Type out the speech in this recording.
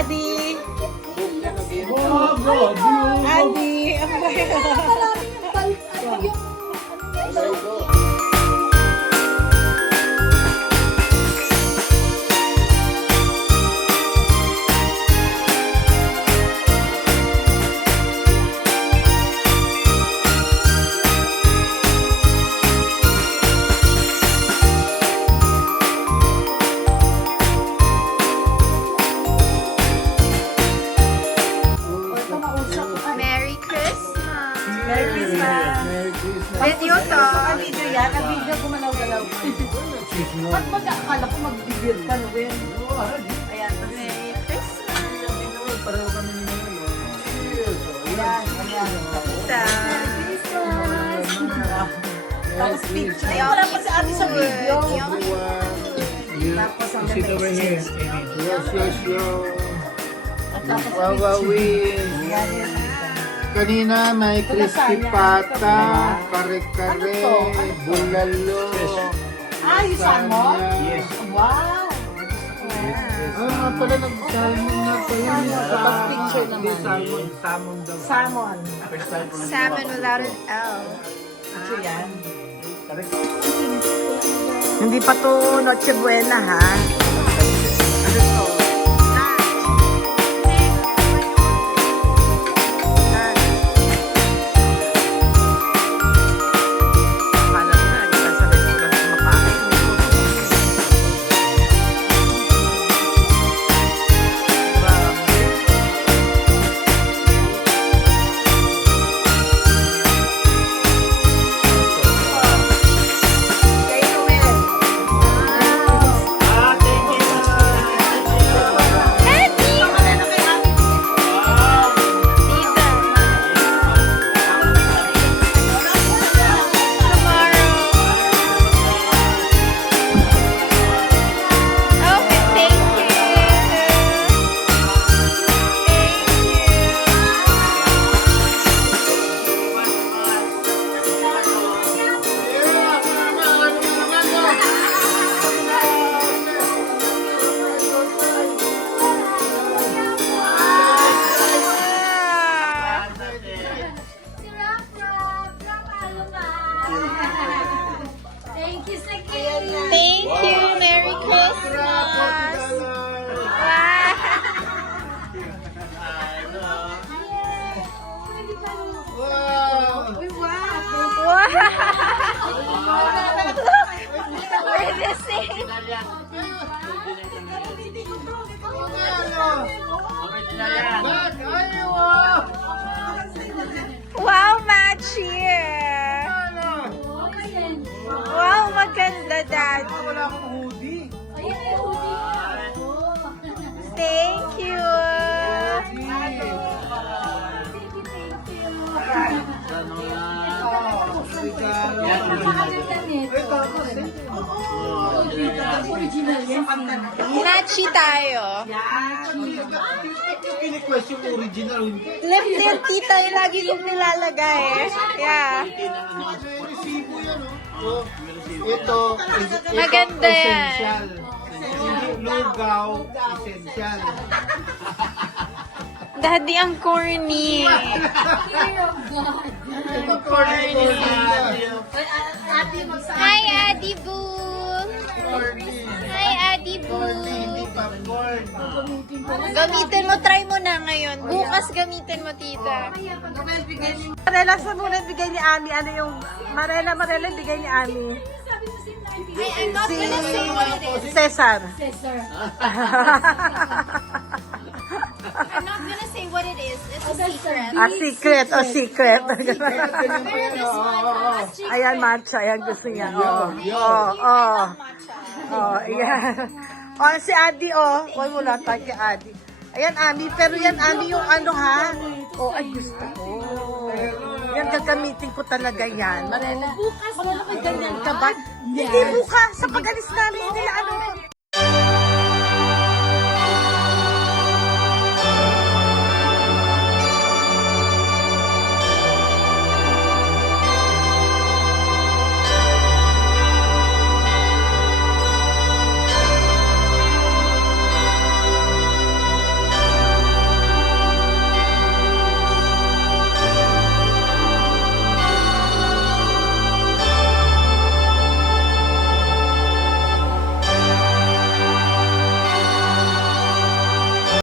Adi! Adi! Ano ba yun? Merry Christmas! Merry Christmas! Video to. Video yan. Ang video gumalaw-galaw. Ba't mag-akala ko mag-video ka, Noel? Ayan. Merry Christmas! Ayan. Ayan. Sa... Tapos picture. Ayun, wala pa si Ate sa video. Tapos ang Sit over here, Amy. At tapos Wawawin. Ayan, yan. Kanina may crispy pata, kare-kare, bulalo. Ah, yung salmon? Yes. Wow! Nga pala, nag-salmon na tayo. Tapos picture naman. Salmon, salmon daw. Salmon. Salmon without an L. Ito yan. Hindi pa to Noche Buena, ha? Ano to? Akala ko na, kita sa restaurant kumakain. Grabe. Kay Noel. Happy! Tita. Tomorrow. Okay, thank you. Thank you, Sakit. Thank you. Merry Christmas. Wow. Wow. We're the same. Wow, Machi. Wow, maganda, Dad. Wala akong hoodie. Thank you. Nachi tayo. Kini-quest yung original. Lip tita yung lagi kong nilalagay. Yeah. Resibo yan, oh. Ito, Maganda yan. essential. Hindi lugaw, essential. Daddy, ang corny. Ito, corny. Hi, Adi Boo. Corny. Hi, Adi Boo. Hindi popcorn. Gamitin mo, try mo na ngayon. Bukas gamitin mo, tita. Marela sa muna bigay ni Ami. Ano yung Marela bigay ni Ami? I'm not gonna say what it is. Cesar. I'm not gonna say what it is. It's a secret. Secret. Secret. Pero this one, Ayan, matcha. Ayan, gusto niya. Ayan. Si Adi, Uy, wala tayo kay Adi. Ayan, Ami. Pero yan, Ami, yung ano, ha? Ay, gusto ko. Yan, gagamitin ko talaga yan. Bukas, wala may ganyan ka ba? Hindi bukas. Sa pag-alis namin, nila ano,